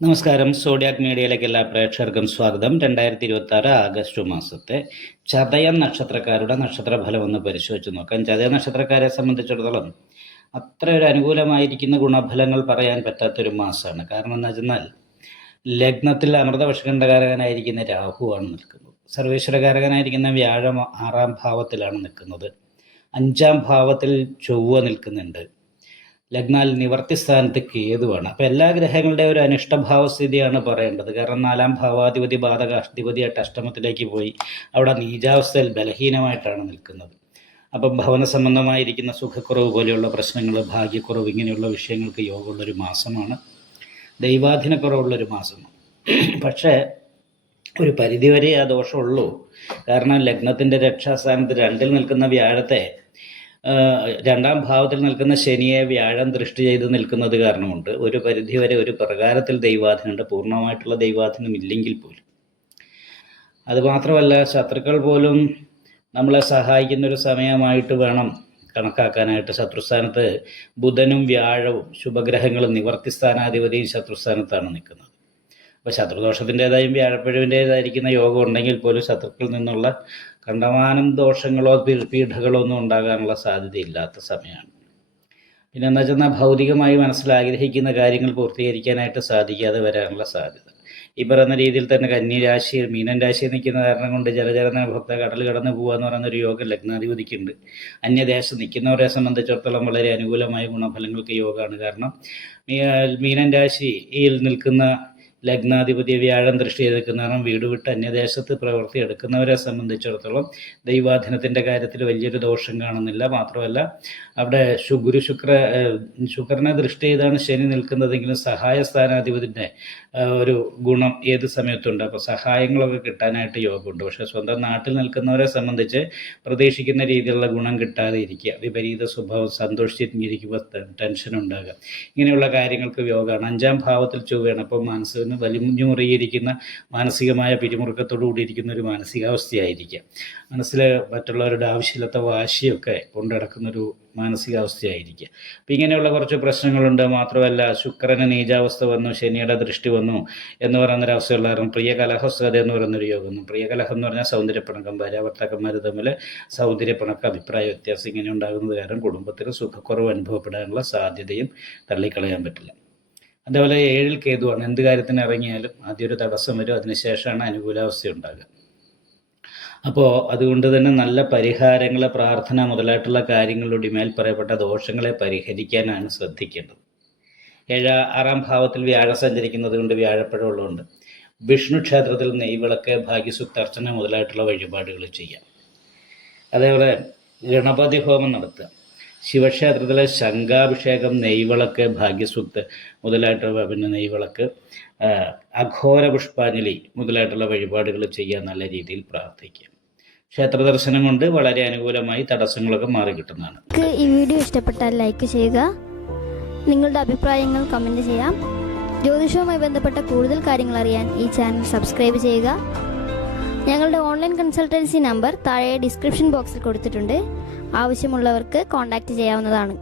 നമസ്കാരം. സോഡിയാക് മീഡിയയിലേക്ക് എല്ലാ പ്രേക്ഷകർക്കും സ്വാഗതം. 2026 ആഗസ്റ്റ് മാസത്തെ ചതയം നക്ഷത്രക്കാരുടെ നക്ഷത്രഫലം ഒന്ന് പരിശോധിച്ച് നോക്കാം. ചതയ നക്ഷത്രക്കാരെ സംബന്ധിച്ചിടത്തോളം അത്ര ഒരു അനുകൂലമായിരിക്കുന്ന ഗുണഫലങ്ങൾ പറയാൻ പറ്റാത്തൊരു മാസമാണ്. കാരണം എന്താ വെച്ചെന്നാൽ ലഗ്നത്തിൽ അമൃതവശകണ്ഠകാരകനായിരിക്കുന്ന രാഹുവാണ് നിൽക്കുന്നത്. സർവേശ്വരകാരകനായിരിക്കുന്ന വ്യാഴം 6-ാം ഭാവത്തിലാണ് നിൽക്കുന്നത്. 5-ാം ഭാവത്തിൽ ചൊവ്വ നിൽക്കുന്നുണ്ട്. ലഗ്നാൽ നിവർത്തി സ്ഥാനത്ത് കേതുവാണ്. അപ്പോൾ എല്ലാ ഗ്രഹങ്ങളുടെ ഒരു അനിഷ്ടഭാവസ്ഥിതിയാണ് പറയേണ്ടത്. കാരണം 4-ാം ഭാവാധിപതി ബാധകാധിപതിയായിട്ട് അഷ്ടമത്തിലേക്ക് പോയി അവിടെ നീചാവസ്ഥയിൽ ബലഹീനമായിട്ടാണ് നിൽക്കുന്നത്. അപ്പം ഭവന സംബന്ധമായിരിക്കുന്ന സുഖക്കുറവ് പോലെയുള്ള പ്രശ്നങ്ങൾ, ഭാഗ്യക്കുറവ്, ഇങ്ങനെയുള്ള വിഷയങ്ങൾക്ക് യോഗമുള്ളൊരു മാസമാണ്. ദൈവാധീനക്കുറവുള്ളൊരു മാസമാണ്. പക്ഷേ ഒരു പരിധിവരെ ആ ദോഷമുള്ളൂ. കാരണം ലഗ്നത്തിൻ്റെ രക്ഷാസ്ഥാനത്ത് 2-ൽ നിൽക്കുന്ന വ്യാഴത്തെ 2-ാം ഭാവത്തിൽ നിൽക്കുന്ന ശനിയെ വ്യാഴം ദൃഷ്ടി ചെയ്ത് നിൽക്കുന്നത് കാരണമുണ്ട് ഒരു പരിധിവരെ ഒരു പ്രകാരത്തിൽ ദൈവാധീനമുണ്ട്. പൂർണ്ണമായിട്ടുള്ള ദൈവാധീനം ഇല്ലെങ്കിൽ പോലും. അതുമാത്രമല്ല, ശത്രുക്കൾ പോലും നമ്മളെ സഹായിക്കുന്നൊരു സമയമായിട്ട് വേണം കണക്കാക്കാനായിട്ട്. ശത്രുസ്ഥാനത്ത് ബുധനും വ്യാഴവും ശുഭഗ്രഹങ്ങളും നിവർത്തി സ്ഥാനാധിപതിയും ശത്രുസ്ഥാനത്താണ് നിൽക്കുന്നത്. അപ്പോൾ ശത്രുദോഷത്തിൻ്റെതായും വ്യാഴപ്പഴുവിൻ്റേതായിരിക്കുന്ന യോഗം ഉണ്ടെങ്കിൽ പോലും ശത്രുക്കളിൽ നിന്നുള്ള കണ്ടമാനം ദോഷങ്ങളോ പീഡകളോ ഒന്നും ഉണ്ടാകാനുള്ള സാധ്യതയില്ലാത്ത സമയമാണ്. പിന്നെ എന്താ വെച്ചാൽ ഭൗതികമായി മനസ്സിലാഗ്രഹിക്കുന്ന കാര്യങ്ങൾ പൂർത്തീകരിക്കാനായിട്ട് സാധിക്കാതെ വരാനുള്ള സാധ്യത. ഈ പറയുന്ന രീതിയിൽ തന്നെ കന്യരാശി, മീനൻ രാശിയിൽ നിൽക്കുന്ന കാരണം കൊണ്ട് ജലചരണ ഭക്ത കടൽ കടന്നു പോകുക എന്ന് പറയുന്നൊരു യോഗം ലഗ്നാധിപതിക്കുണ്ട്. അന്യദേശം നിൽക്കുന്നവരെ സംബന്ധിച്ചിടത്തോളം വളരെ അനുകൂലമായ ഗുണഫലങ്ങൾക്ക് യോഗമാണ്. കാരണം മീനൻ രാശിയിൽ നിൽക്കുന്ന ലഗ്നാധിപതി വ്യാഴം ദൃഷ്ടി ചെയ്തിരിക്കുന്ന കാരണം വീട് വിട്ട് അന്യദേശത്ത് പ്രവൃത്തി എടുക്കുന്നവരെ സംബന്ധിച്ചിടത്തോളം ദൈവാധീനത്തിൻ്റെ കാര്യത്തിൽ വലിയൊരു ദോഷം കാണുന്നില്ല. മാത്രമല്ല അവിടെ ശുക്രനെ ദൃഷ്ടി ചെയ്താണ് ശനി നിൽക്കുന്നതെങ്കിലും സഹായ സ്ഥാനാധിപതിൻ്റെ ഒരു ഗുണം ഏത് സമയത്തുണ്ട്. അപ്പോൾ സഹായങ്ങളൊക്കെ കിട്ടാനായിട്ട് യോഗമുണ്ട്. പക്ഷേ സ്വന്തം നാട്ടിൽ നിൽക്കുന്നവരെ സംബന്ധിച്ച് പ്രതീക്ഷിക്കുന്ന രീതിയിലുള്ള ഗുണം കിട്ടാതെ ഇരിക്കുക, വിപരീത സ്വഭാവം, സന്തോഷിച്ചിരിക്കുമ്പോൾ ടെൻഷൻ ഉണ്ടാകുക, ഇങ്ങനെയുള്ള കാര്യങ്ങൾക്ക് യോഗമാണ്. 5-ാം ഭാവത്തിൽ ചൊവ്വയാണ്. അപ്പോൾ മനസ്സിന് വലിഞ്ഞുമുറിയിരിക്കുന്ന മാനസികമായ പിരിമുറുക്കത്തോടു കൂടിയിരിക്കുന്ന ഒരു മാനസികാവസ്ഥയായിരിക്കുക. മനസ്സിൽ മറ്റുള്ളവരുടെ ആവശ്യമില്ലാത്ത വാശിയൊക്കെ കൊണ്ടടക്കുന്നൊരു മാനസികാവസ്ഥയായിരിക്കുക. അപ്പം ഇങ്ങനെയുള്ള കുറച്ച് പ്രശ്നങ്ങളുണ്ട്. മാത്രമല്ല ശുക്രന് നീചാവസ്ഥ വന്നു, ശനിയുടെ ദൃഷ്ടി വന്നു എന്ന് പറയുന്നൊരവസ്ഥയുള്ള കാരണം പ്രിയ കലഹസ്വത എന്ന് പറയുന്നൊരു യോഗം. പ്രിയ കലഹം എന്ന് പറഞ്ഞാൽ സൗന്ദര്യപ്പിണക്കം, ഭാര്യാഭർത്താക്കന്മാർ തമ്മിൽ സൗന്ദര്യപ്പിണക്കം, അഭിപ്രായ വ്യത്യാസം ഇങ്ങനെ ഉണ്ടാകുന്നത് കാരണം കുടുംബത്തിൽ സുഖക്കുറവ് അനുഭവപ്പെടാനുള്ള സാധ്യതയും തള്ളിക്കളയാൻ പറ്റില്ല. അതേപോലെ 7-ൽ കേതുവാണ്. എന്ത് കാര്യത്തിന് ഇറങ്ങിയാലും ആദ്യം ഒരു തടസ്സം വരും, അതിനുശേഷമാണ് അനുകൂലാവസ്ഥ ഉണ്ടാകുക. അപ്പോൾ അതുകൊണ്ട് തന്നെ നല്ല പരിഹാരങ്ങൾ, പ്രാർത്ഥന മുതലായിട്ടുള്ള കാര്യങ്ങളുടെ മേൽ പറയപ്പെട്ട ദോഷങ്ങളെ പരിഹരിക്കാനാണ് ശ്രദ്ധിക്കേണ്ടത്. 6-ാം ഭാവത്തിൽ വ്യാഴം സഞ്ചരിക്കുന്നത് കൊണ്ട് വ്യാഴപ്പഴമുള്ളതുകൊണ്ട് വിഷ്ണു ക്ഷേത്രത്തിൽ നെയ്വിളക്ക്, ഭാഗ്യസൂക്താർച്ചന മുതലായിട്ടുള്ള വഴിപാടുകൾ ചെയ്യാം. അതേപോലെ ഗണപതി ഹോമം നടത്തുക. ശിവക്ഷേത്രത്തിലെ ശംഖാഭിഷേകം, നെയ്വിളക്ക്, ഭാഗ്യസൂക്ത് മുതലായിട്ടുള്ള നെയ്വിളക്ക്, അഘോര പുഷ്പാഞ്ജലി മുതലായിട്ടുള്ള വഴിപാടുകൾ ചെയ്യാൻ നല്ല രീതിയിൽ പ്രാർത്ഥിക്കുക. ക്ഷേത്ര ദർശനം കൊണ്ട് വളരെ അനുകൂലമായി തടസ്സങ്ങളൊക്കെ മാറി കിട്ടുന്നതാണ്. ഈ വീഡിയോ ഇഷ്ടപ്പെട്ടാൽ ലൈക്ക് ചെയ്യുക, നിങ്ങളുടെ അഭിപ്രായങ്ങൾ കമൻറ്റ് ചെയ്യാം. ജ്യോതിഷവുമായി ബന്ധപ്പെട്ട കൂടുതൽ കാര്യങ്ങൾ അറിയാൻ ഈ ചാനൽ സബ്സ്ക്രൈബ് ചെയ്യുക. ഞങ്ങളുടെ ഓൺലൈൻ കൺസൾട്ടൻസി നമ്പർ താഴെ ഡിസ്ക്രിപ്ഷൻ ബോക്സിൽ കൊടുത്തിട്ടുണ്ട്. ആവശ്യമുള്ളവർക്ക് കോൺടാക്റ്റ് ചെയ്യാവുന്നതാണ്.